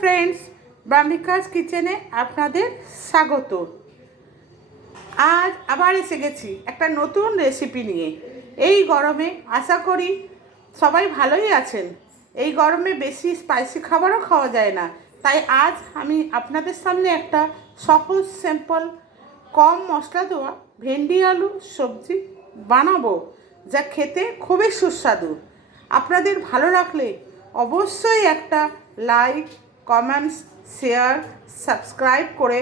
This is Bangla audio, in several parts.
ফ্রেন্ডস, বামিকাস কিচেনে আপনাদের স্বাগত। আজ আবার এসে গেছি একটা নতুন রেসিপি নিয়ে। এই গরমে আশা করি সবাই ভালোই আছেন। এই গরমে বেশি স্পাইসি খাবারও খাওয়া যায় না, তাই আজ আমি আপনাদের সামনে একটা সহজ সিম্পল কম মশলা দেওয়া ভেন্ডি আলু সবজি বানাবো, যা খেতে খুবই সুস্বাদু। আপনাদের ভালো লাগলে অবশ্যই একটা লাইক, কমেন্টস, শেয়ার, সাবস্ক্রাইব করে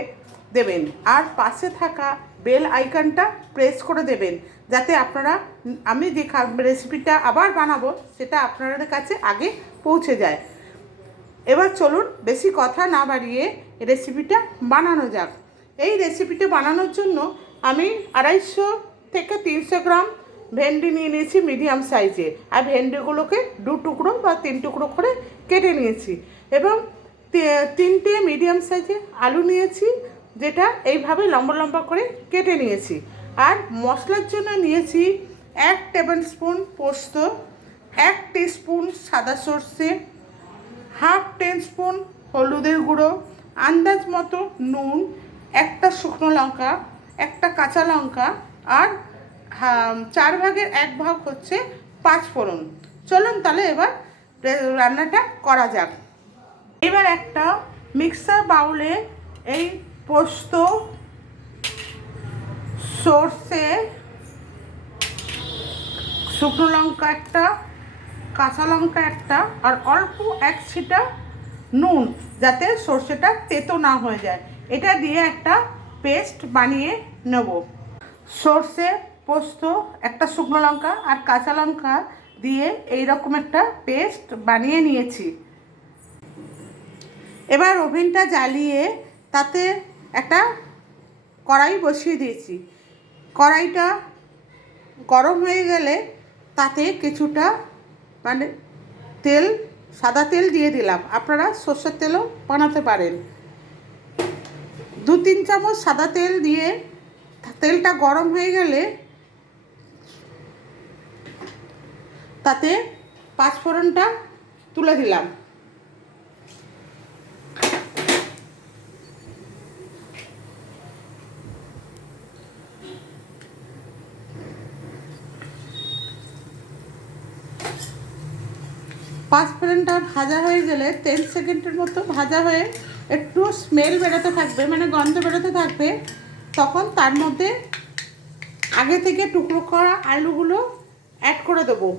দেবেন আর পাশে থাকা বেল আইকনটা প্রেস করে দেবেন, যাতে আপনারা আমি যে রেসিপিটা আবার বানাবো সেটা আপনাদের কাছে আগে পৌঁছে যায়। এবার চলুন বেশি কথা না বাড়িয়ে রেসিপিটা বানানো যাক। এই রেসিপিটা বানানোর জন্য আমি 250 থেকে 300 গ্রাম ভেন্ডি নিয়ে নিয়েছি মিডিয়াম সাইজে, আর ভেন্ডিগুলোকে 2 টুকরো বা 3 টুকরো করে কেটে নিয়েছি এবং 3টে মিডিয়াম সাইজে আলু নিয়েছি, যেটা এইভাবে লম্বা লম্বা করে কেটে নিয়েছি। আর মশলার জন্য নিয়েছি 1 টেবিল স্পুন পোস্ত, 1 টিস্পুন সাদা সর্ষে, হাফ টিস্পুন হলুদের গুঁড়ো, আন্দাজ মতো নুন, একটা শুকনো লঙ্কা, একটা কাঁচা লঙ্কা, আর 4 ভাগের 1 ভাগ হচ্ছে 5 ফোড়ন। চলুন তাহলে এবার রান্নাটা করা যাক। এবার একটা মিক্সার বাউলে এই পোস্ত, সর্ষে, শুকনো লঙ্কা একটা, কাঁচা লঙ্কা একটা, আর অল্প 1 ছিটা নুন, যাতে সর্ষেটা তেতো না হয়ে যায়, এটা দিয়ে একটা পেস্ট বানিয়ে নেব। সর্ষে, পোস্ত, একটা শুকনো লঙ্কা আর কাঁচা লঙ্কা দিয়ে এইরকম একটা পেস্ট বানিয়ে নিয়েছি। এবার ওভেনটা জ্বালিয়ে তাতে একটা কড়াই বসিয়ে দিয়েছি। কড়াইটা গরম হয়ে গেলে তাতে কিছুটা তেল, সাদা তেল দিয়ে দিলাম। আপনারা সর্ষের তেলও বানাতে পারেন। 2-3 চামচ সাদা তেল দিয়ে তেলটা গরম হয়ে গেলে তাতে 5 ফোড়নটা তুলে দিলাম। পাঁচ ফোড়নটা ভাজা হয়ে গেলে 10 সেকেন্ডের মতো ভাজা হয়ে একটু স্মেল বেরোতে থাকবে, মানে গন্ধ বেরোতে থাকবে, তখন তার মধ্যে আগে থেকে টুকরো করা আলুগুলো অ্যাড করে দেবো।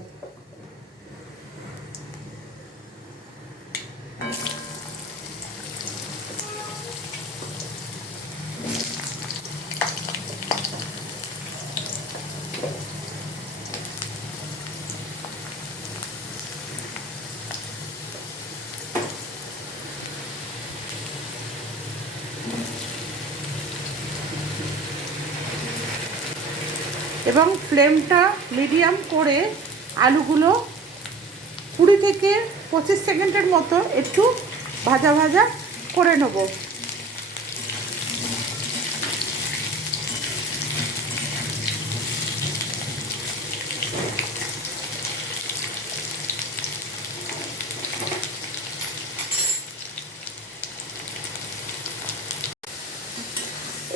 এবং ফ্লেমটা মিডিয়াম করে আলুগুলো 20 থেকে 25 সেকেন্ডের মতো একটু ভাজা ভাজা করে নেব।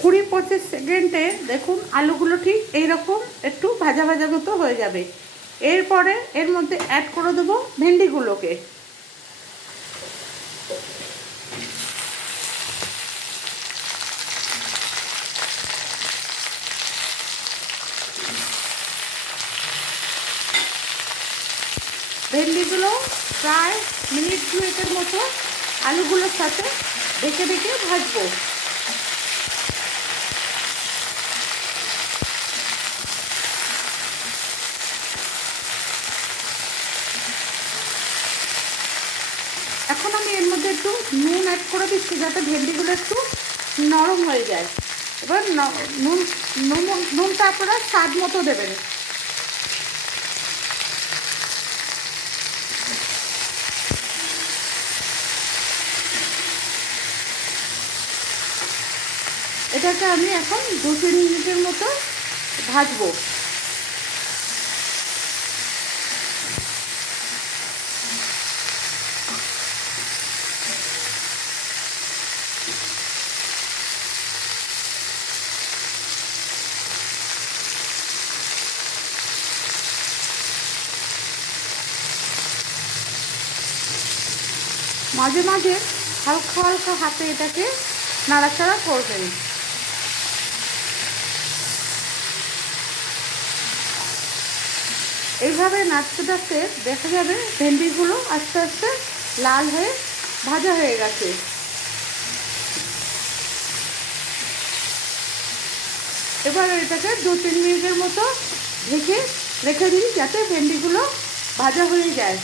কুড়ি 25 সেকেন্ডে দেখুন আলুগুলো ঠিক এইরকম একটু ভাজা ভাজা মতো হয়ে যাবে। এরপরে এর মধ্যে অ্যাড করে দেবো ভেন্ডিগুলোকে। ভেন্ডিগুলো প্রায় মিনিট 2-এর মতো আলুগুলোর সাথে ডেকে ডেকে ভাজবো। এখন আমি এর মধ্যে একটু নুন অ্যাড করে দিচ্ছি, যাতে ভেন্ডিগুলো একটু নরম হয়ে যায়। এবার নুনটা আপনারা স্বাদ মতো দেবেন। এটাকে আমি এখন 2-3 মিনিটের মতো ভাজবো। মাঝে মাঝে হালকা হালকা হাতে এটাকে নাড়াচাড়া করবেন। এইভাবে নাড়তে নাড়তে দেখা যাবে ভেন্ডিগুলো আস্তে আস্তে লাল হয়ে ভাজা হয়ে গেছে। এবার এটাকে 2-3 মিনিটের মতো ঢেকে রেখে দিন যাতে ভেন্ডিগুলো ভাজা হয়ে যায়।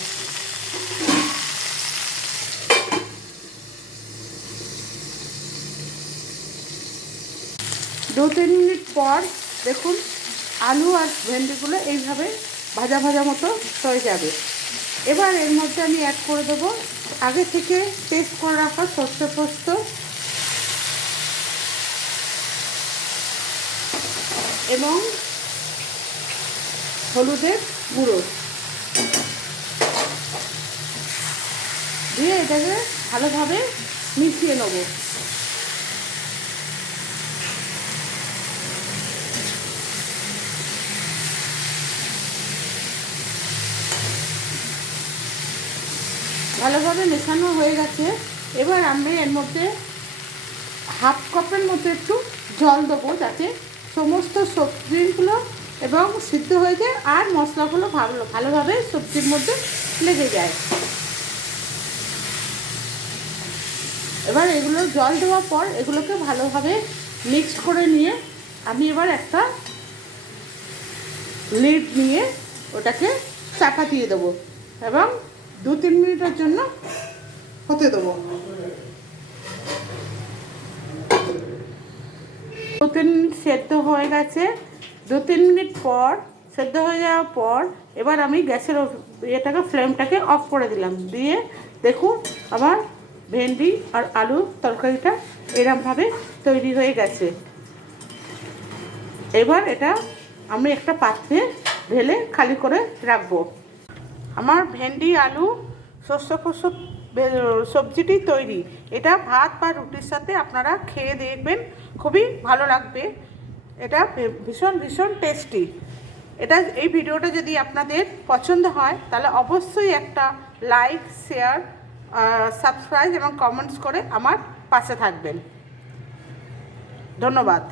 দু 3 মিনিট পর দেখুন আলু আর ভেন্ডিগুলো এইভাবে ভাজা ভাজা মতো হয়ে যাবে। এবার এর মধ্যে আমি অ্যাড করে দেবো আগে থেকে পেস্ট করে রাখা সর্ষে পোস্ত এবং হলুদের গুঁড়ো দিয়ে এটাকে ভালোভাবে মিশিয়ে নেব। ভালোভাবে মেশানো হয়ে গেছে। এবার আমি এর মধ্যে হাফ কাপের মতো একটু জল দেবো যাতে সমস্ত সবজিগুলো এবং সিদ্ধ হয়ে যায় আর মশলাগুলো ভালোভাবে সবজির মধ্যে লেগে যায়। এবার এগুলো জল দেওয়ার পর এগুলোকে ভালোভাবে মিক্স করে নিয়ে আমি এবার একটা লিড নিয়ে ওটাকে চাপা দিয়ে দেবো এবং 2-3 মিনিটের জন্য হতে দেবো। 2-3 মিনিট সেদ্ধ হয়ে গেছে। 2-3 মিনিট পর সেদ্ধ হয়ে যাওয়ার পর এবার আমি গ্যাসের ফ্লেমটাকে অফ করে দিলাম। দিয়ে দেখুন আমার ভেন্ডি আর আলু তরকারিটা এরমভাবে তৈরি হয়ে গেছে। এবার এটা আমি একটা পাত্রে ঢেলে খালি করে রাখবো। আমার ভেন্ডি আলু শস্য সবজিটি তৈরি। এটা ভাত বা রুটির সাথে আপনারা খেয়ে দেখবেন, খুবই ভালো লাগবে। এটা ভীষণ ভীষণ টেস্টি। এই ভিডিওটা যদি আপনাদের পছন্দ হয় তাহলে অবশ্যই একটা লাইক, শেয়ার, সাবস্ক্রাইব এবং কমেন্টস করে আমার পাশে থাকবেন। ধন্যবাদ।